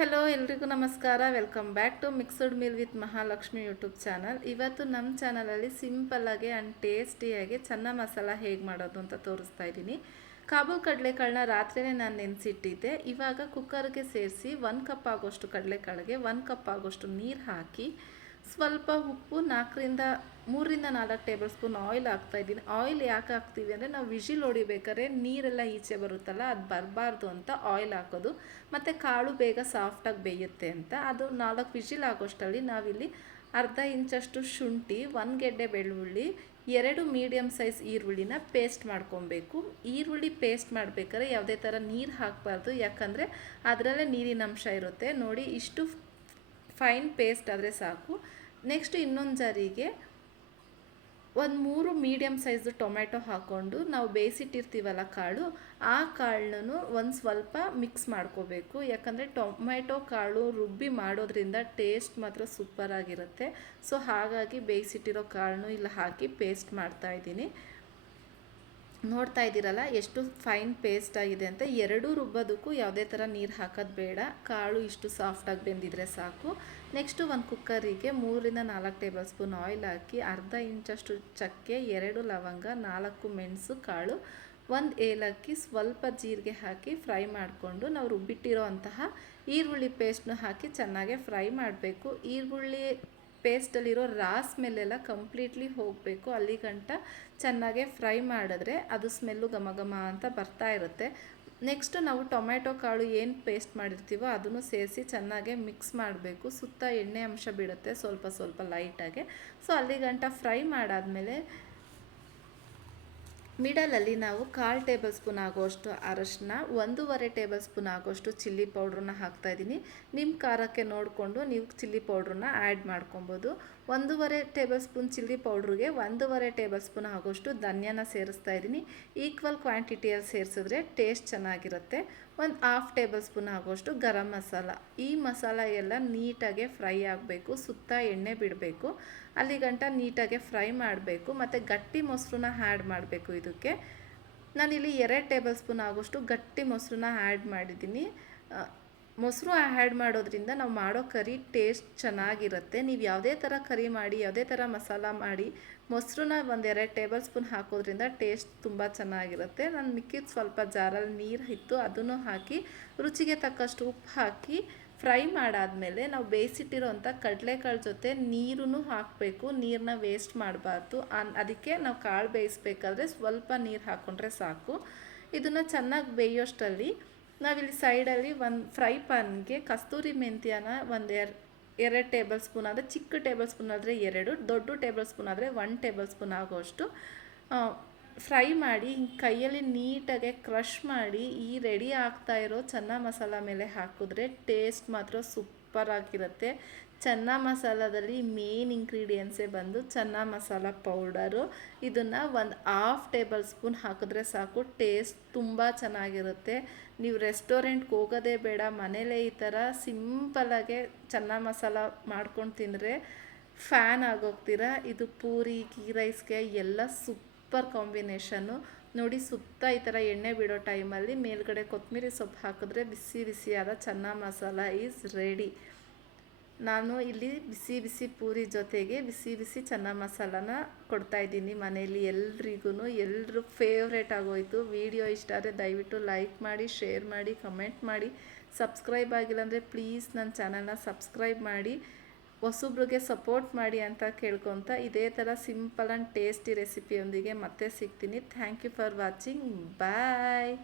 Hello ಎಲ್ರಿಗೂ ನಮಸ್ಕಾರ. Welcome back to mixed meal with Mahalakshmi YouTube channel. ಇವತ್ತು ನಮ್ಮ ಚಾನಲಲ್ಲಿ ಸಿಂಪಲ್ಲಾಗಿ ಆ್ಯಂಡ್ ಟೇಸ್ಟಿಯಾಗಿ ಚೆನ್ನ ಮಸಾಲ ಹೇಗೆ ಮಾಡೋದು ಅಂತ ತೋರಿಸ್ತಾ ಇದ್ದೀನಿ. ಕಾಬೂಲ್ ಕಡಲೆಕಾಳನ್ನ ರಾತ್ರಿಯೇ ನಾನು ನೆನೆಸಿಟ್ಟಿದ್ದೆ. ಇವಾಗ ಕುಕ್ಕರ್ಗೆ ಸೇರಿಸಿ 1 ಕಪ್ ಆಗೋಷ್ಟು ಕಡಲೆಕಾಳಿಗೆ 1 ಕಪ್ ಆಗೋಷ್ಟು ನೀರು ಹಾಕಿ ಸ್ವಲ್ಪ ಉಪ್ಪು 3ರಿಂದ 4 ಟೇಬಲ್ ಸ್ಪೂನ್ ಆಯಿಲ್ ಹಾಕ್ತಾಯಿದ್ದೀನಿ. ಆಯಿಲ್ ಯಾಕೆ ಹಾಕ್ತೀವಿ ಅಂದರೆ ನಾವು ವಿಜಿಲ್ ಹೊಡಿಬೇಕಾದ್ರೆ ನೀರೆಲ್ಲ ಈಚೆ ಬರುತ್ತಲ್ಲ, ಅದು ಬರಬಾರ್ದು ಅಂತ ಆಯಿಲ್ ಹಾಕೋದು. ಮತ್ತು ಕಾಳು ಬೇಗ ಸಾಫ್ಟಾಗಿ ಬೇಯುತ್ತೆ ಅಂತ. ಅದು 4 ವಿಜಿಲ್ ಆಗೋಷ್ಟರಲ್ಲಿ ನಾವಿಲ್ಲಿ ಅರ್ಧ ಇಂಚಷ್ಟು ಶುಂಠಿ, 1 ಗೆಡ್ಡೆ ಬೆಳ್ಳುಳ್ಳಿ, 2 ಮೀಡಿಯಮ್ ಸೈಜ್ ಈರುಳ್ಳಿನ ಪೇಸ್ಟ್ ಮಾಡ್ಕೊಬೇಕು. ಈರುಳ್ಳಿ ಪೇಸ್ಟ್ ಮಾಡಬೇಕಾದ್ರೆ ಯಾವುದೇ ಥರ ನೀರು ಹಾಕಬಾರ್ದು, ಯಾಕಂದರೆ ಅದರಲ್ಲೇ ನೀರಿನ ಅಂಶ ಇರುತ್ತೆ. ನೋಡಿ, ಇಷ್ಟು ಫೈನ್ ಪೇಸ್ಟ್ ಆದರೆ ಸಾಕು. ನೆಕ್ಸ್ಟ್ ಇನ್ನೊಂದು ಜಾರಿಗೆ 3 ಮೀಡಿಯಮ್ ಸೈಜು ಟೊಮೆಟೊ ಹಾಕ್ಕೊಂಡು ನಾವು ಬೇಯಿಸಿಟ್ಟಿರ್ತೀವಲ್ಲ ಕಾಳು, ಆ ಕಾಳನ್ನು ಒಂದು ಸ್ವಲ್ಪ ಮಿಕ್ಸ್ ಮಾಡ್ಕೋಬೇಕು. ಯಾಕಂದರೆ ಟೊಮೆಟೊ ಕಾಳು ರುಬ್ಬಿ ಮಾಡೋದ್ರಿಂದ ಟೇಸ್ಟ್ ಮಾತ್ರ ಸೂಪರಾಗಿರುತ್ತೆ. ಸೊ ಹಾಗಾಗಿ ಬೇಯಿಸಿಟ್ಟಿರೋ ಕಾಳನ್ನು ಇಲ್ಲಿ ಹಾಕಿ ಪೇಸ್ಟ್ ಮಾಡ್ತಾಯಿದ್ದೀನಿ. ನೋಡ್ತಾ ಇದ್ದೀರಲ್ಲ ಎಷ್ಟು ಫೈನ್ ಪೇಸ್ಟ್ ಆಗಿದೆ ಅಂತ. ಎರಡೂ ರುಬ್ಬೋದಕ್ಕೂ ಯಾವುದೇ ಥರ ನೀರು ಹಾಕೋದು ಬೇಡ, ಕಾಳು ಇಷ್ಟು ಸಾಫ್ಟಾಗಿ ಬೆಂದಿದ್ರೆ ಸಾಕು. ನೆಕ್ಸ್ಟು ಒಂದು ಕುಕ್ಕರಿಗೆ 3ರಿಂದ 4 ಟೇಬಲ್ ಸ್ಪೂನ್ ಆಯಿಲ್ ಹಾಕಿ ಅರ್ಧ ಇಂಚಷ್ಟು ಚಕ್ಕೆ, 2 ಲವಂಗ, 4 ಮೆಣಸು ಕಾಳು, 1 ಏಲಕ್ಕಿ, ಸ್ವಲ್ಪ ಜೀರಿಗೆ ಹಾಕಿ ಫ್ರೈ ಮಾಡಿಕೊಂಡು ನಾವು ರುಬ್ಬಿಟ್ಟಿರೋ ಅಂತಹ ಈರುಳ್ಳಿ ಪೇಸ್ಟ್ನ ಹಾಕಿ ಚೆನ್ನಾಗೆ ಫ್ರೈ ಮಾಡಬೇಕು. ಈರುಳ್ಳಿ ಪೇಸ್ಟಲ್ಲಿರೋ ಸ್ಮೆಲ್ಲೆಲ್ಲ ಕಂಪ್ಲೀಟ್ಲಿ ಹೋಗಬೇಕು. ಅಲ್ಲಿ ಗಂಟ ಚೆನ್ನಾಗೆ ಫ್ರೈ ಮಾಡಿದ್ರೆ ಅದು ಸ್ಮೆಲ್ಲು ಘಮ ಘಮ ಅಂತ ಬರ್ತಾ ಇರುತ್ತೆ. ನೆಕ್ಸ್ಟ್ ನಾವು ಟೊಮೆಟೊ ಕಾಳು ಏನು ಪೇಸ್ಟ್ ಮಾಡಿರ್ತೀವೋ ಅದನ್ನು ಸೇರಿಸಿ ಚೆನ್ನಾಗೆ ಮಿಕ್ಸ್ ಮಾಡಬೇಕು. ಸುತ್ತ ಎಣ್ಣೆ ಅಂಶ ಬಿಡುತ್ತೆ ಸ್ವಲ್ಪ ಸ್ವಲ್ಪ ಲೈಟಾಗೆ. ಸೊ ಅಲ್ಲಿ ಗಂಟ ಫ್ರೈ ಮಾಡಾದಮೇಲೆ ಮಿಡಲಲ್ಲಿ ನಾವು 1/4 ಟೇಬಲ್ ಸ್ಪೂನ್ ಆಗೋಷ್ಟು ಅರಶಿನ, 1.5 ಟೇಬಲ್ ಸ್ಪೂನ್ ಆಗೋಷ್ಟು ಚಿಲ್ಲಿ ಪೌಡ್ರನ್ನ ಹಾಕ್ತಾಯಿದ್ದೀನಿ. ನಿಮ್ಮ ಖಾರಕ್ಕೆ ನೋಡಿಕೊಂಡು ನೀವು ಚಿಲ್ಲಿ ಪೌಡ್ರನ್ನ ಆ್ಯಡ್ ಮಾಡ್ಕೊಬೋದು. 1.5 ಟೇಬಲ್ ಸ್ಪೂನ್ ಚಿಲ್ಲಿ ಪೌಡ್ರಿಗೆ 1.5 ಟೇಬಲ್ ಸ್ಪೂನ್ ಆಗೋಷ್ಟು ಧನಿಯಾನ ಸೇರಿಸ್ತಾ ಇದ್ದೀನಿ. ಈಕ್ವಲ್ ಕ್ವಾಂಟಿಟಿಯಲ್ಲಿ ಸೇರಿಸಿದ್ರೆ ಟೇಸ್ಟ್ ಚೆನ್ನಾಗಿರುತ್ತೆ. 1/2 ಟೇಬಲ್ ಸ್ಪೂನ್ ಆಗೋಷ್ಟು ಗರಂ ಮಸಾಲ. ಈ ಮಸಾಲ ಎಲ್ಲ ನೀಟಾಗೆ ಫ್ರೈ ಆಗಬೇಕು, ಸುತ್ತ ಎಣ್ಣೆ ಬಿಡಬೇಕು. ಅಲ್ಲಿ ಗಂಟ ನೀಟಾಗೆ ಫ್ರೈ ಮಾಡಬೇಕು. ಮತ್ತು ಗಟ್ಟಿ ಮೊಸರನ್ನ ಆ್ಯಡ್ ಮಾಡಬೇಕು. ಇದಕ್ಕೆ ನಾನಿಲ್ಲಿ 2 ಟೇಬಲ್ ಸ್ಪೂನ್ ಆಗೋಷ್ಟು ಗಟ್ಟಿ ಮೊಸರನ್ನ ಆ್ಯಡ್ ಮಾಡಿದ್ದೀನಿ. ಮೊಸರು ಆ್ಯಡ್ ಮಾಡೋದ್ರಿಂದ ನಾವು ಮಾಡೋ ಕರಿ ಟೇಸ್ಟ್ ಚೆನ್ನಾಗಿರುತ್ತೆ. ನೀವು ಯಾವುದೇ ಥರ ಕರಿ ಮಾಡಿ, ಯಾವುದೇ ಥರ ಮಸಾಲ ಮಾಡಿ, ಮೊಸರನ್ನ 1-2 ಟೇಬಲ್ ಸ್ಪೂನ್ ಹಾಕೋದ್ರಿಂದ ಟೇಸ್ಟ್ ತುಂಬ ಚೆನ್ನಾಗಿರುತ್ತೆ. ನಾನು ಮಿಕ್ಕಿದ ಸ್ವಲ್ಪ ಜಾರಲ್ಲಿ ನೀರು ಇತ್ತು, ಅದನ್ನು ಹಾಕಿ ರುಚಿಗೆ ತಕ್ಕಷ್ಟು ಉಪ್ಪು ಹಾಕಿ ಫ್ರೈ ಮಾಡಾದಮೇಲೆ ನಾವು ಬೇಯಿಸಿಟ್ಟಿರೋಂಥ ಕಡಲೆಕಾಳು ಜೊತೆ ನೀರನ್ನು ಹಾಕಬೇಕು. ನೀರನ್ನ ವೇಸ್ಟ್ ಮಾಡಬಾರ್ದು. ಅದಕ್ಕೆ ನಾವು ಕಾಳು ಬೇಯಿಸ್ಬೇಕಾದ್ರೆ ಸ್ವಲ್ಪ ನೀರು ಹಾಕ್ಕೊಂಡ್ರೆ ಸಾಕು. ಇದನ್ನು ಚೆನ್ನಾಗಿ ಬೇಯೋಷ್ಟರಲ್ಲಿ ನಾವಿಲ್ಲಿ ಸೈಡಲ್ಲಿ ಒಂದು ಫ್ರೈ ಪ್ಯಾನ್ಗೆ ಕಸ್ತೂರಿ ಮೆಂತ್ಯನ 2 ಟೇಬಲ್ ಸ್ಪೂನ್ ಆದರೆ, ಚಿಕ್ಕ ಟೇಬಲ್ ಸ್ಪೂನ್ ಆದರೆ 2, ದೊಡ್ಡ ಟೇಬಲ್ ಸ್ಪೂನ್ ಆದರೆ 1 ಟೇಬಲ್ ಸ್ಪೂನ್ ಆಗೋಷ್ಟು ಫ್ರೈ ಮಾಡಿ ಕೈಯಲ್ಲಿ ನೀಟಾಗೆ ಕ್ರಷ್ ಮಾಡಿ ಈ ರೆಡಿ ಆಗ್ತಾ ಇರೋ ಚೆನ್ನ ಮಸಾಲ ಮೇಲೆ ಹಾಕಿದ್ರೆ ಟೇಸ್ಟ್ ಮಾತ್ರ ಸೂಪರಾಗಿರುತ್ತೆ. ಚೆನ್ನ ಮಸಾಲದಲ್ಲಿ ಮೇನ್ ಇಂಗ್ರೀಡಿಯೆಂಟ್ಸೇ ಬಂದು ಚೆನ್ನ ಮಸಾಲ ಪೌಡರು. ಇದನ್ನು 1/2 ಟೇಬಲ್ ಸ್ಪೂನ್ ಹಾಕಿದ್ರೆ ಸಾಕು, ಟೇಸ್ಟ್ ತುಂಬ ಚೆನ್ನಾಗಿರುತ್ತೆ. ನೀವು ರೆಸ್ಟೋರೆಂಟ್ಗೆ ಹೋಗೋದೇ ಬೇಡ, ಮನೇಲೇ ಈ ಥರ ಸಿಂಪಲಾಗೆ ಚೆನ್ನ ಮಸಾಲ ಮಾಡ್ಕೊಂಡು ತಿಂದರೆ ಫ್ಯಾನ್ ಆಗೋಗ್ತೀರಾ. ಇದು ಪೂರಿ, ಗೀ ರೈಸ್ಗೆ ಎಲ್ಲ ಸೂಪರ್ ಕಾಂಬಿನೇಷನ್ನು. ನೋಡಿ, ಸುತ್ತ ಈ ಥರ ಎಣ್ಣೆ ಬಿಡೋ ಟೈಮಲ್ಲಿ ಮೇಲ್ಗಡೆ ಕೊತ್ತಂಬರಿ ಸೊಪ್ಪು ಹಾಕಿದ್ರೆ ಬಿಸಿ ಬಿಸಿಯಾದ ಚೆನ್ನ ಮಸಾಲ ಈಸ್ ರೆಡಿ. ನಾನು ಇಲ್ಲಿ ಬಿಸಿ ಬಿಸಿ ಪೂರಿ ಜೊತೆಗೆ ಬಿಸಿ ಬಿಸಿ ಚೆನ್ನ ಮಸಾಲನ ಕೊಡ್ತಾಯಿದ್ದೀನಿ ಮನೆಯಲ್ಲಿ ಎಲ್ರಿಗೂ. ಎಲ್ಲರೂ ಫೇವ್ರೇಟ್ ಆಗೋಯಿತು. ವಿಡಿಯೋ ಇಷ್ಟ ಆದರೆ ದಯವಿಟ್ಟು ಲೈಕ್ ಮಾಡಿ, ಶೇರ್ ಮಾಡಿ, ಕಮೆಂಟ್ ಮಾಡಿ. ಸಬ್ಸ್ಕ್ರೈಬ್ ಆಗಿಲ್ಲ ಅಂದರೆ ಪ್ಲೀಸ್ ನನ್ನ ಚಾನಲ್ನ ಸಬ್ಸ್ಕ್ರೈಬ್ ಮಾಡಿ, ಹೊಸಬ್ರಿಗೆ ಸಪೋರ್ಟ್ ಮಾಡಿ ಅಂತ ಕೇಳ್ಕೊತ ಇದೇ ಥರ ಸಿಂಪಲ್ ಆ್ಯಂಡ್ ಟೇಸ್ಟಿ ರೆಸಿಪಿಯೊಂದಿಗೆ ಮತ್ತೆ ಸಿಗ್ತೀನಿ. Thank you for watching. Bye.